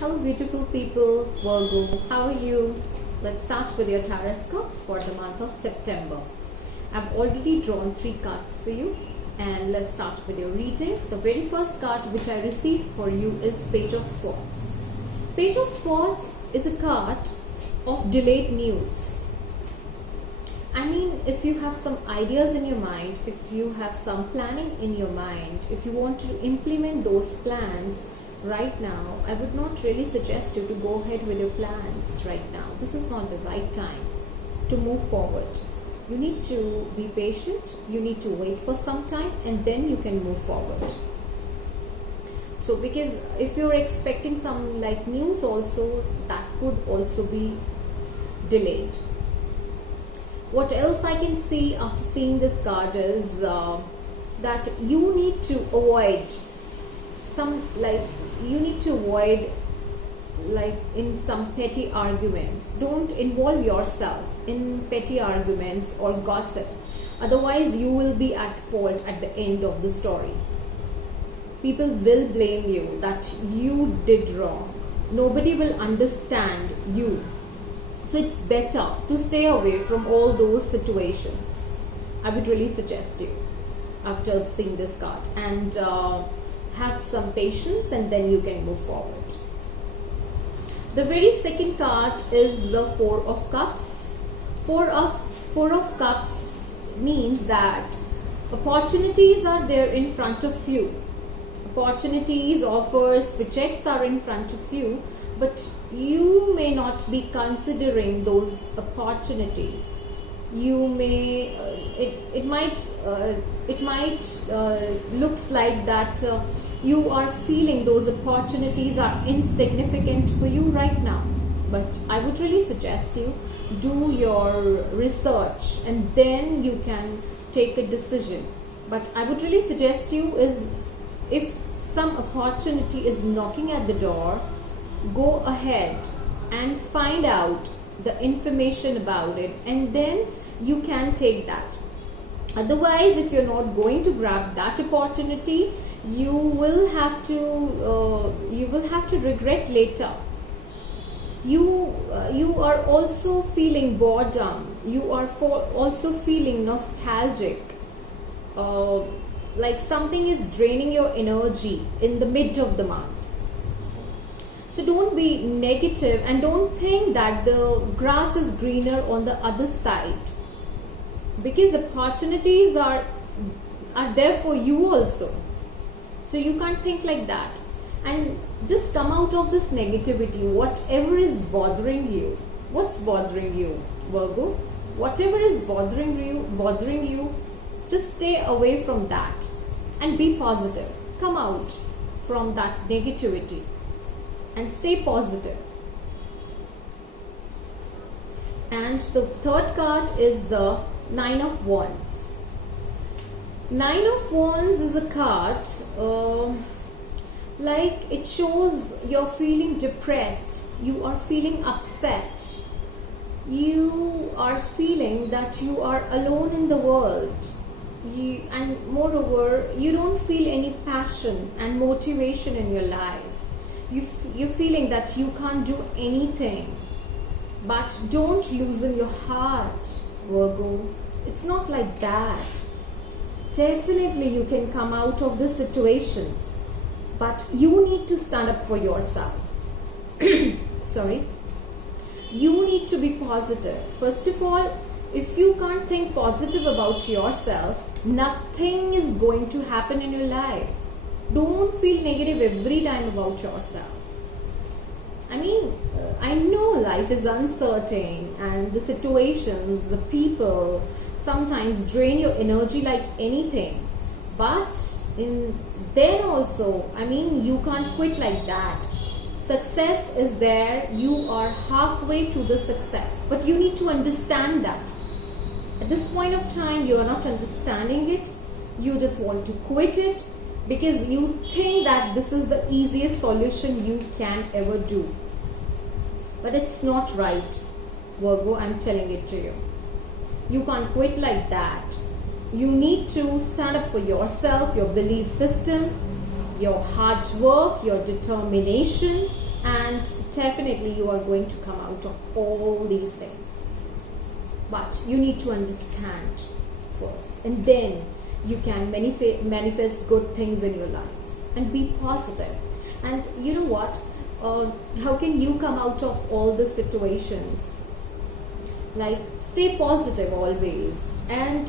Hello, beautiful people. Virgo, how are you? Let's start with your tarot for the month of September. I've already drawn 3 cards for you, and let's start with your reading. The very first card which I received for you is Page of Swords. Page of Swords is a card of delayed news. I mean, if you have some ideas in your mind, if you have some planning in your mind, if you want to implement those plans right now, I would not really suggest you to go ahead with your plans right now. This is not the right time to move forward. You need to be patient, you need to wait for some time, and then you can move forward. So because if you're expecting some like news also, that could also be delayed. What else I can see after seeing this card is that you need to avoid in some petty arguments. Don't involve yourself in petty arguments or gossips. Otherwise, you will be at fault at the end of the story. People will blame you that you did wrong. Nobody will understand you. So it's better to stay away from all those situations. I would really suggest you after seeing this card, and have some patience, and then you can move forward. The very second card is the Four of Cups. Four of Cups means that opportunities are there in front of you. Opportunities, offers, projects are in front of you, but you may not be considering those opportunities. You may it might looks like that you are feeling those opportunities are insignificant for you right now, but I would really suggest you do your research and then you can take a decision. But I would really suggest you is, if some opportunity is knocking at the door, go ahead and find out the information about it, and then you can take that. Otherwise, if you're not going to grab that opportunity, you will have to regret later. You are also feeling boredom. You are also feeling nostalgic. Like something is draining your energy in the mid of the month. So don't be negative and don't think that the grass is greener on the other side, because opportunities are there for you also. So you can't think like that, and just come out of this negativity. Whatever is bothering you, what's bothering you, Virgo? Whatever is bothering you, just stay away from that and be positive. Come out from that negativity and stay positive. And the third card is the Nine of Wands. Nine of Wands is a card like it shows you're feeling depressed, you are feeling upset, you are feeling that you are alone in the world, and moreover you don't feel any passion and motivation in your life. You're feeling that you can't do anything. But don't loosen your heart, Virgo. It's not like that. Definitely you can come out of this situation, but you need to stand up for yourself. Sorry. You need to be positive. First of all, if you can't think positive about yourself, nothing is going to happen in your life. Don't feel negative every time about yourself. I mean, I know life is uncertain and the situations, the people sometimes drain your energy like anything. But then also, I mean, you can't quit like that. Success is there. You are halfway to the success. But you need to understand that. At this point of time, you are not understanding it. You just want to quit it, because you think that this is the easiest solution you can ever do. But it's not right, Virgo, I'm telling it to you. You can't quit like that. You need to stand up for yourself, your belief system, your hard work, your determination, and and definitely you are going to come out of all these things. But you need to understand first, and then you can manifest good things in your life, and be positive. And you know what, how can you come out of all the situations? Like, stay positive always, and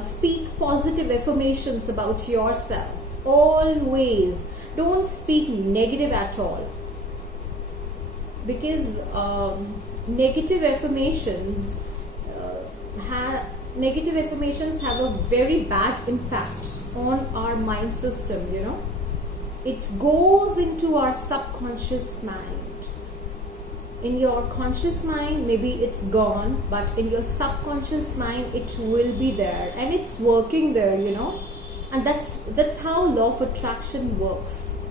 speak positive affirmations about yourself always. Don't speak negative at all, because negative affirmations have a very bad impact on our mind system. It goes into our subconscious mind. In your conscious mind, maybe it's gone, but in your subconscious mind, it will be there, and it's working there, and that's how law of attraction works.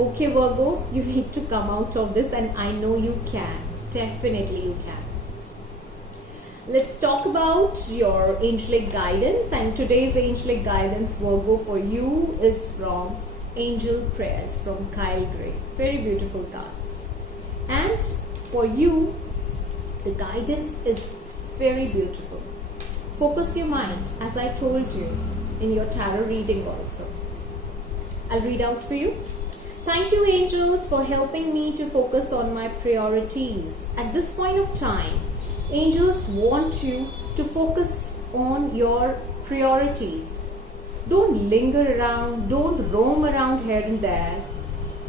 Okay, Virgo, you need to come out of this, and I know you can. Definitely you can. Let's talk about your angelic guidance, and today's angelic guidance, Virgo, for you is from Angel Prayers from Kyle Gray. Very beautiful cards. And for you, the guidance is very beautiful. Focus your mind, as I told you in your tarot reading also. I'll read out for you. Thank you, angels, for helping me to focus on my priorities. At this point of time, angels want you to focus on your priorities. Don't linger around, don't roam around here and there.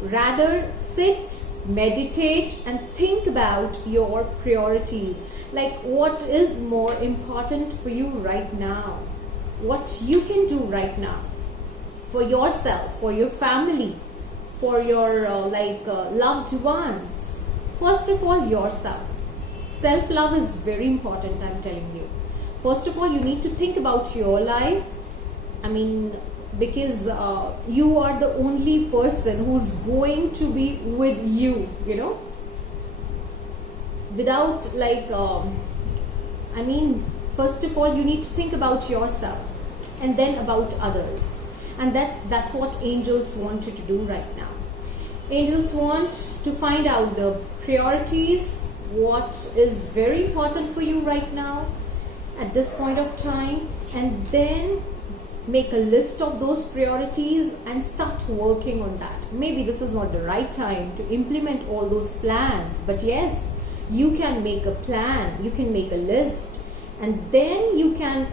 Rather, sit, meditate, and think about your priorities. Like, what is more important for you right now? What you can do right now for yourself, for your family, for your loved ones. First of all, yourself. Self-love is very important, I'm telling you. First of all, you need to think about your life. Because you are the only person who's going to be with you, without first of all, you need to think about yourself, and then about others. And that's what angels want you to do right now. Angels want to find out the priorities, what is very important for you right now at this point of time, and then make a list of those priorities and start working on that. Maybe this is not the right time to implement all those plans, but yes, you can make a plan, you can make a list, and then you can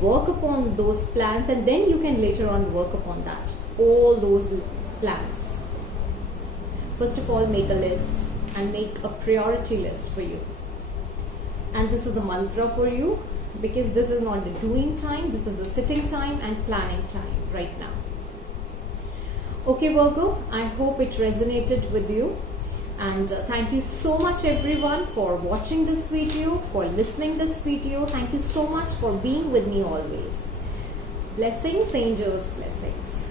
work upon those plans, and then you can later on work upon that, all those plans. First of all, make a list and make a priority list for you. And this is the mantra for you, because this is not the doing time, this is the sitting time and planning time right now. Okay, Virgo, I hope it resonated with you. And thank you so much, everyone, for watching this video, for listening this video. Thank you so much for being with me always. Blessings, angels, blessings.